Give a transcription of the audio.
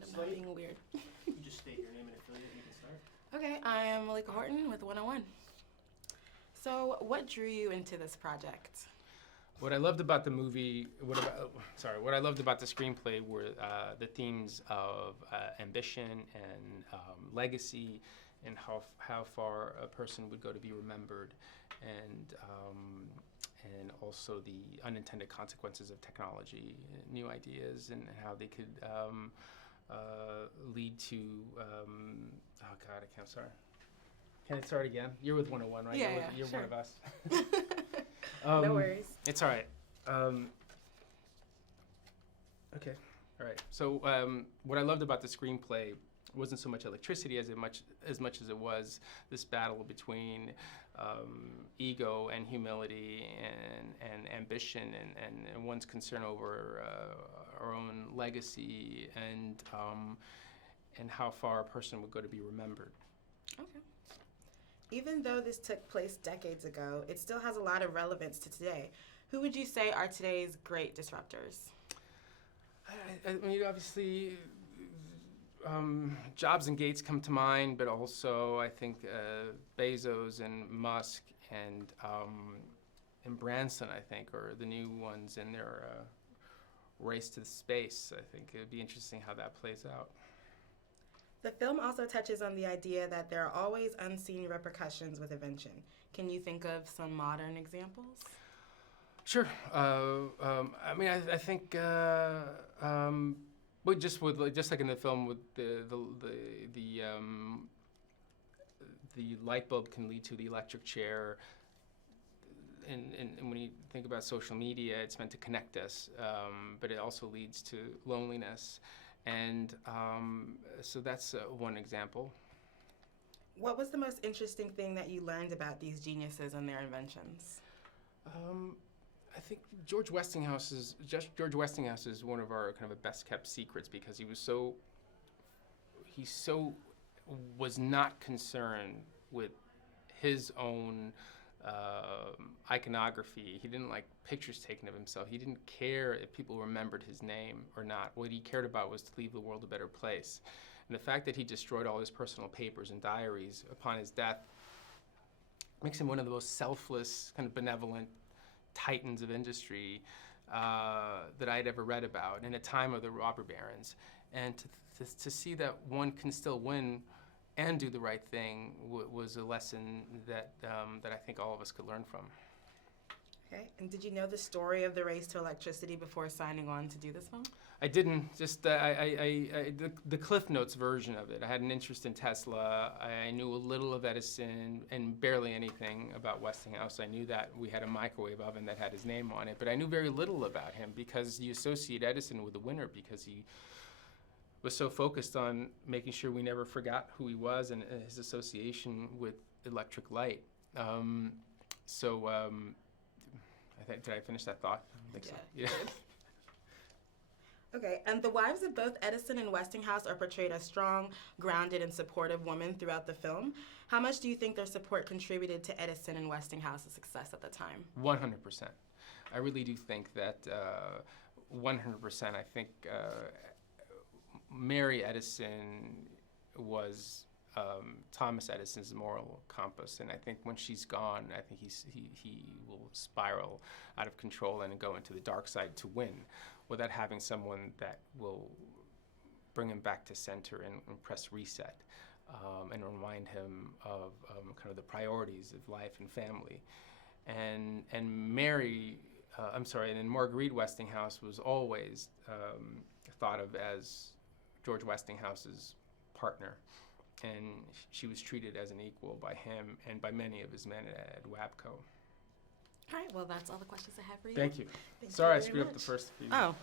background. I'm not being weird. You just state your name and affiliate and you can start. Okay, I am Malika Horton with 101. So, what drew you into this project? What I loved about the movie, what I loved about the screenplay were the themes of ambition and legacy, and how far a person would go to be remembered, and also the unintended consequences of technology, new ideas, and how they could lead to. Oh God, I'm sorry. Can it start again? You're with 101, right? Yeah, you're sure. one of us. No worries. It's all right. Okay, all right. So what I loved about the screenplay wasn't so much electricity as much as it was this battle between ego and humility and ambition and one's concern over our own legacy and how far a person would go to be remembered. Okay. Even though this took place decades ago, it still has a lot of relevance to today. Who would you say are today's great disruptors? I mean, obviously, Jobs and Gates come to mind, but also I think Bezos and Musk and Branson, I think, are the new ones in their race to space. I think it would be interesting how that plays out. The film also touches on the idea that there are always unseen repercussions with invention. Can you think of some modern examples? Sure. I mean, I think, but just like in the film, with the light bulb can lead to the electric chair. And when you think about social media, it's meant to connect us, but it also leads to loneliness. And so that's one example. What was the most interesting thing that you learned about these geniuses and their inventions? I think George Westinghouse is one of our kind of best kept secrets because he was not concerned with his own iconography. He didn't like pictures taken of himself. He didn't care if people remembered his name or not. What he cared about was to leave the world a better place. And the fact that he destroyed all his personal papers and diaries upon his death makes him one of the most selfless, kind of benevolent titans of industry that I'd ever read about in a time of the robber barons. And to see that one can still win and do the right thing was a lesson that I think all of us could learn from. Okay, and did you know the story of the race to electricity before signing on to do this film? I didn't. Just the Cliff Notes version of it. I had an interest in Tesla. I knew a little of Edison and barely anything about Westinghouse. I knew that we had a microwave oven that had his name on it, but I knew very little about him because you associate Edison with the winner because he was so focused on making sure we never forgot who he was and his association with electric light. Did I finish that thought? I think so. Yeah. Okay, and the wives of both Edison and Westinghouse are portrayed as strong, grounded, and supportive women throughout the film. How much do you think their support contributed to Edison and Westinghouse's success at the time? 100%. I really do think that 100%. I think Mary Edison was Thomas Edison's moral compass, and I think when she's gone, I think he will spiral out of control and go into the dark side to win, without having someone that will bring him back to center and press reset, and remind him of kind of the priorities of life and family, and Marguerite Westinghouse was always thought of as George Westinghouse's partner. And she was treated as an equal by him and by many of his men at WABCO. All right, well, that's all the questions I have for you. Thank you. Thank Sorry you I very screwed up much. the first few. Oh,